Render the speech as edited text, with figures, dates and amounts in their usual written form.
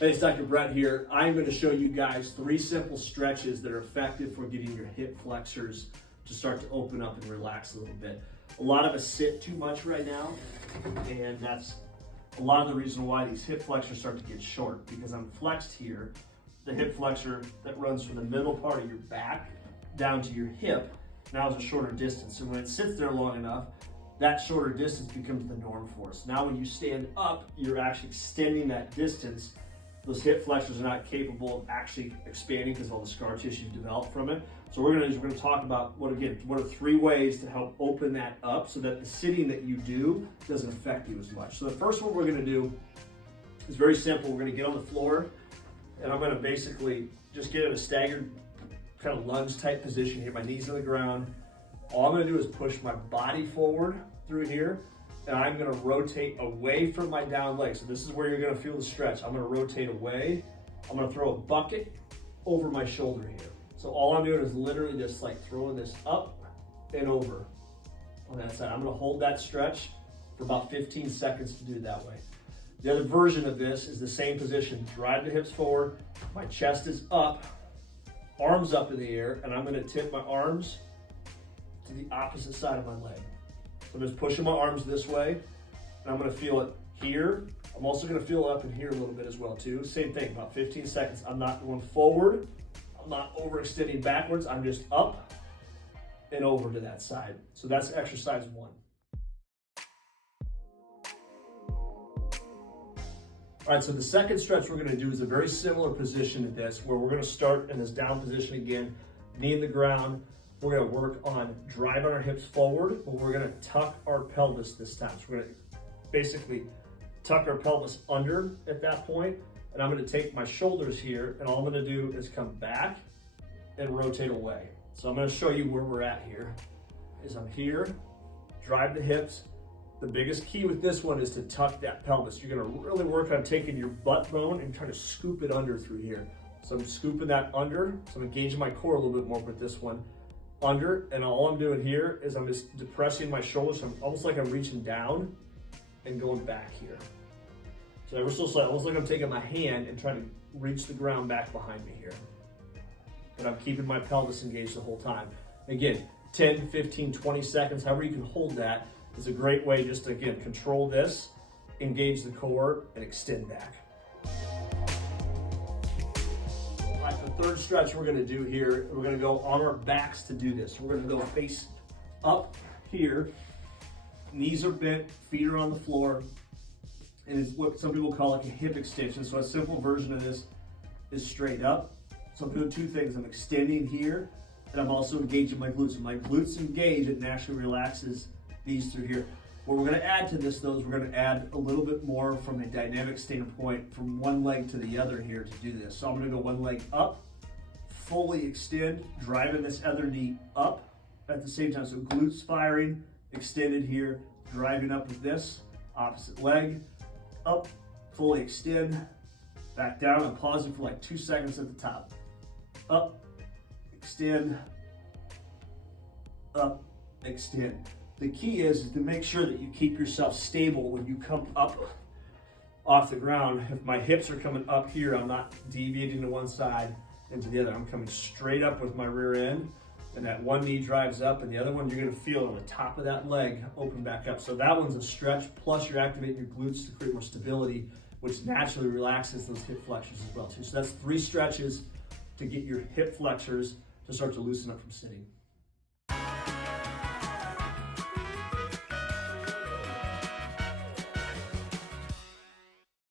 Hey, it's Dr. Brett here. I'm going to show you guys 3 simple stretches that are effective for getting your hip flexors to start to open up and relax a little bit. A lot of us sit too much right now, and that's a lot of the reason why these hip flexors start to get short, because I'm flexed here. The hip flexor that runs from the middle part of your back down to your hip now is a shorter distance. And when it sits there long enough, that shorter distance becomes the norm for us. Now when you stand up, you're actually extending that distance. Those hip flexors are not capable of actually expanding because of all the scar tissue developed from it. So we're gonna talk about what are 3 ways to help open that up so that the sitting that you do doesn't affect you as much. So the first one we're gonna do is very simple. We're gonna get on the floor, and I'm gonna basically just get in a staggered kind of lunge type position here. My knees on the ground. All I'm gonna do is push my body forward through here, and I'm gonna rotate away from my down leg. So this is where you're gonna feel the stretch. I'm gonna rotate away. I'm gonna throw a bucket over my shoulder here. So all I'm doing is literally just like throwing this up and over on that side. I'm gonna hold that stretch for about 15 seconds to do it that way. The other version of this is the same position. Drive the hips forward, my chest is up, arms up in the air, and I'm gonna tip my arms to the opposite side of my leg. So I'm just pushing my arms this way, and I'm gonna feel it here. I'm also gonna feel it up in here a little bit as well too. Same thing, about 15 seconds. I'm not going forward, I'm not overextending backwards, I'm just up and over to that side. So that's exercise 1. All right, so the second stretch we're gonna do is a very similar position to this, where we're gonna start in this down position again, knee in the ground. We're gonna work on driving our hips forward, but we're gonna tuck our pelvis this time. So we're gonna basically tuck our pelvis under at that point, and I'm gonna take my shoulders here, and all I'm gonna do is come back and rotate away. So I'm gonna show you where we're at here. Is I'm here, drive the hips. The biggest key with this one is to tuck that pelvis. You're gonna really work on taking your butt bone and trying to scoop it under through here. So I'm scooping that under, so I'm engaging my core a little bit more with this one. Under, and all I'm doing here is I'm just depressing my shoulders. So I'm almost like I'm reaching down and going back here. So ever so slightly, almost like I'm taking my hand and trying to reach the ground back behind me here. But I'm keeping my pelvis engaged the whole time. Again, 10, 15, 20 seconds, however you can hold that, is a great way just to, again, control this, engage the core, and extend back. All right, the third stretch we're gonna do here, we're gonna go on our backs to do this. We're gonna go face up here, knees are bent, feet are on the floor, and it's what some people call like a hip extension. So a simple version of this is straight up. So I'm doing 2 things. I'm extending here, and I'm also engaging my glutes. When my glutes engage, it naturally relaxes these through here. What we're gonna add to this though is we're gonna add a little bit more from a dynamic standpoint from one leg to the other here to do this. So I'm gonna go one leg up, fully extend, driving this other knee up at the same time. So glutes firing, extended here, driving up with this, opposite leg, up, fully extend, back down. I'm pausing for like 2 seconds at the top. Up, extend, up, extend. The key is to make sure that you keep yourself stable when you come up off the ground. If my hips are coming up here, I'm not deviating to one side and to the other. I'm coming straight up with my rear end, and that one knee drives up, and the other one you're gonna feel on the top of that leg open back up. So that one's a stretch, plus you're activating your glutes to create more stability, which naturally relaxes those hip flexors as well too. So that's 3 stretches to get your hip flexors to start to loosen up from sitting.